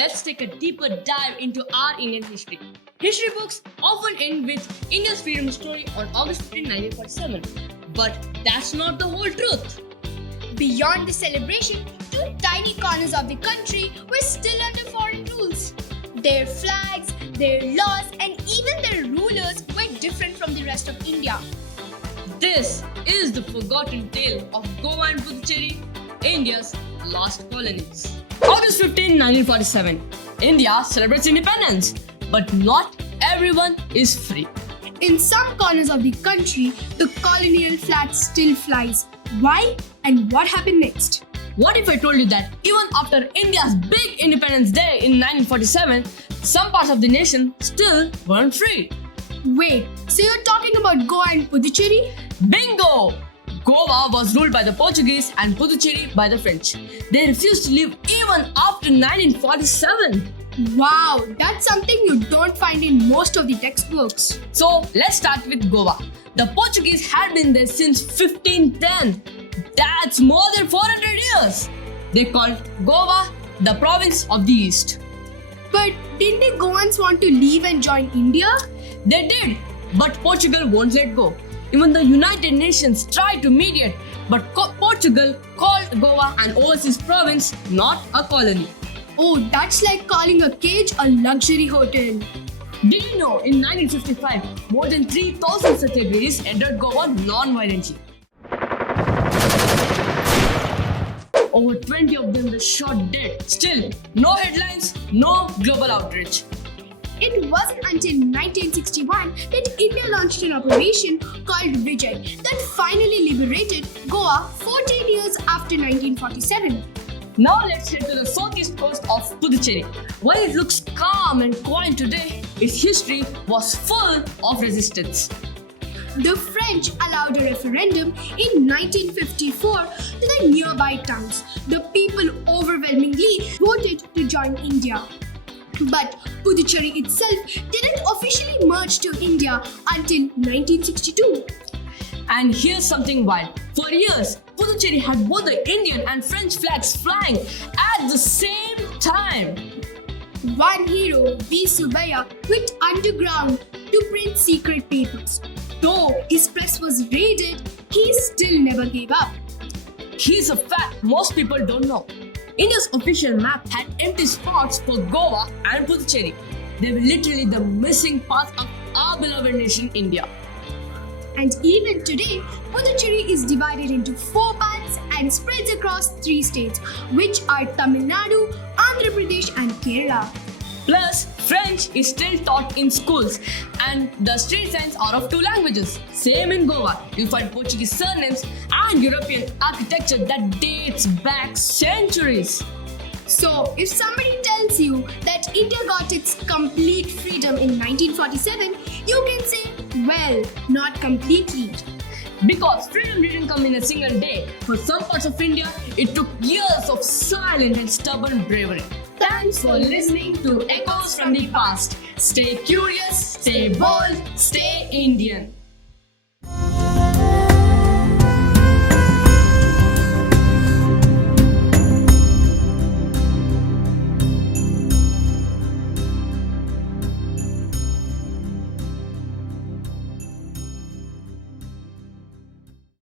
let's take a deeper dive into our Indian history. History books often end with India's freedom story on August 15, 1947. But that's not the whole truth. Beyond the celebration, two tiny corners of the country were still under foreign rules. Their flags, their laws, and even their rulers were different from the rest of India. This is the forgotten tale of Goa and Puducherry, India's lost colonies. August 15, 1947. India celebrates independence, but not everyone is free. In some corners of the country, the colonial flag still flies. Why and what happened next? What if I told you that even after India's big Independence Day in 1947, some parts of the nation still weren't free? Wait, so you're talking about Goa and Puducherry? Bingo! Goa was ruled by the Portuguese and Puducherry by the French. They refused to leave even after 1947. Wow, that's something you don't find in most of the textbooks. So let's start with Goa. The Portuguese had been there since 1510. That's more than 400 years. They called Goa the province of the East. But didn't the Goans want to leave and join India? They did, but Portugal won't let go. Even the United Nations tried to mediate, but Portugal called Goa an overseas province, not a colony. Oh, that's like calling a cage a luxury hotel. Did you know in 1955, more than 3,000 Satyagrahis entered Goa non-violently? Over 20 of them were shot dead. Still, no headlines, no global outrage. It wasn't until 1961 that India launched an operation called Vijay that finally liberated Goa 14 years after 1947. Now let's head to the southeast coast of Puducherry. While it looks calm and quiet today, its history was full of resistance. The French allowed a referendum in 1954 to the nearby towns. The people overwhelmingly voted to join India. But Puducherry itself didn't officially merge to India until 1962. And here's something wild. For years, Puducherry had both the Indian and French flags flying at the same time. One hero, V. Subbiah, went underground to print secret papers. Though his press was raided, he still never gave up. Here's a fact most people don't know. India's official map had empty spots for Goa and Puducherry. They were literally the missing parts of our beloved nation, India. And even today, Puducherry is divided into 4 bands and spreads across 3 states, which are Tamil Nadu, Andhra Pradesh and Kerala. Plus, French is still taught in schools and the street signs are of 2 languages. Same in Goa, you'll find Portuguese surnames and European architecture that dates back centuries. So, if somebody tells you that India got its complete freedom in 1947, you can say, well, not completely. Because freedom didn't come in a single day. For some parts of India, it took years of silent and stubborn bravery. Thanks for listening to Echoes from the Past. Stay curious, stay bold, stay Indian.